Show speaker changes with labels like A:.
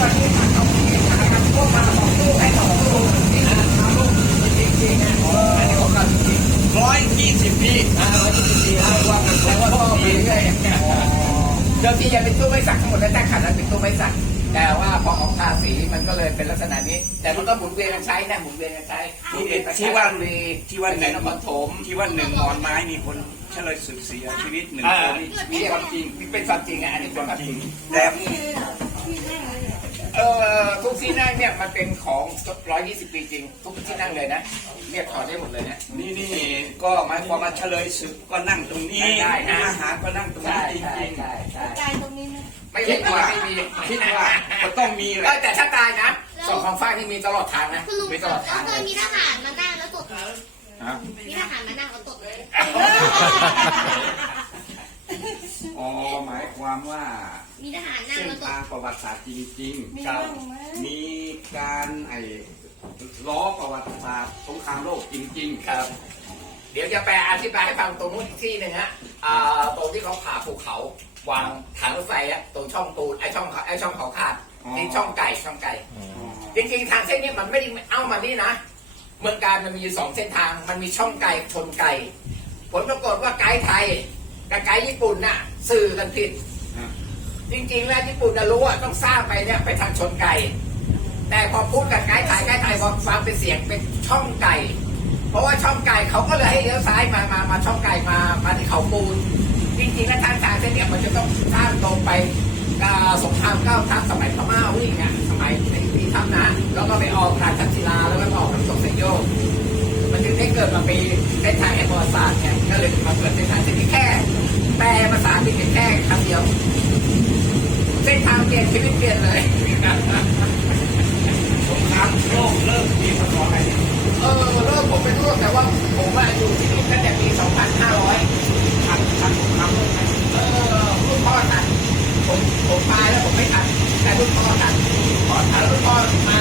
A: วันนี้ทำพวกมา2 ตู้ให้2 ตู้นี่นะลูกจริงๆนะอันนี้ของเราจริง
B: 120 ปี
A: 120 ปีว่ากันแล้วว่าพ่อไปเรื่อยเดิมทียังเป็นตู้ไม้สักทั้งหมดแล้วแต่ขันนั้นเป็นตู้ไม้สักแต่ว่าพอออกทาสีมันก็เลยเป็นลักษณะนี้แต่มันก็หมุนเวียนกันใช้นะหมุนเวียนกันใช้
B: ที่ว่าหนึ่งหมอนไม้มีคนเฉลยสุดเสียชีวิต1 คนมีความจริง
A: เป็นความจริงอันนี้เป็นความจริง
B: แต่
A: ทุกที่นั่งเนี่ยมันเป็นของ120 ปีจริงทุกที่นั่งเลยนะเรียกถอดได้หมดเลยนะ
B: นี่ก็หมายความว่าเฉลยศึกก็นั่งตรงนี้อาหารก็นั่งตรงนี้จริง
C: ตายตรงนี้นะ
A: ไม่คิดว่า
B: ก็ต้องมีแหละ
A: แต่ถ้าตายนะส่วนของฝ้ายนี่มีตลอดทางนะมีตลอดทาง
C: เคยมีทหารมานั่งแล้วตดเลยมีทหารมานั่งแล้วตดเลย
B: อ๋อหมายความว่า
C: มีทหารนั่ง
B: เส้น
C: แล้วตด
B: ทางประวัติศาสตร์จริงๆมีการล้อประวัติศาสตร์สงครามโลกจริงๆ
A: ครับเดี๋ยวจะแปลอธิบายให้ฟังตรงนู้นอีกที่หนึ่งฮะตรงที่เขาผ่าภูเขาวางถังรถไฟอะตรงช่องตูนไอช่องเขาขาดที่ช่องไก่จริงๆทางเส้นนี้มันไม่ได้เอามานี่นะเมืองการมันมี2 เส้นทางมันมีช่องไก่ชนไก่ผลปรากฏว่าไกด์ไทยกับไกด์ญี่ปุ่นน่ะสื่อกันผิดจริงๆแล้วญี่ปุ่นจะรู้ว่าต้องสร้างไปเนี่ยไปทางชนไก่แต่พอพูดกับไกด์ไทยพอฟังเป็นเสียงเป็นช่องไก่เพราะว่าช่องไก่เขาก็เลยให้เลี้ยวซ้ายมาช่องไก่มาที่เขาปูนจริงๆแล้วทางเส้นเนี่ยมันจะต้องสร้างตรงไปสงคราม9 ทัพสมัยพม่าวิ่งอ่ะสมัยที่ทำนะแล้วก็ไปออกราชศิลาแล้วก็ออกน้ำตกไซโยกมันจึงได้เกิดมาปีเส้นทางแห่งประวัติศาสตร์เนี่ยก็เลยมาเกิดเส้นทางเส้นนี้แค่แปลภาษาที่เป็นแค่คำเดียวเส้นทางเปลี่ยนชีวิตเปลี่ยนเลย
B: สงครามโลกเริ่มปีพ.ศ. อะไร
A: เริ่มผมเป็นรุ่นแต่ว่าผมอยู่ที่นี่ตั้งแต่ปี 2500
B: ทันสงครามโลกไหม
A: รุ่นพ่อทันผมตายแล้วผมไม่ทันแต่รุ่นพ่อทันรุ่นพ่อมา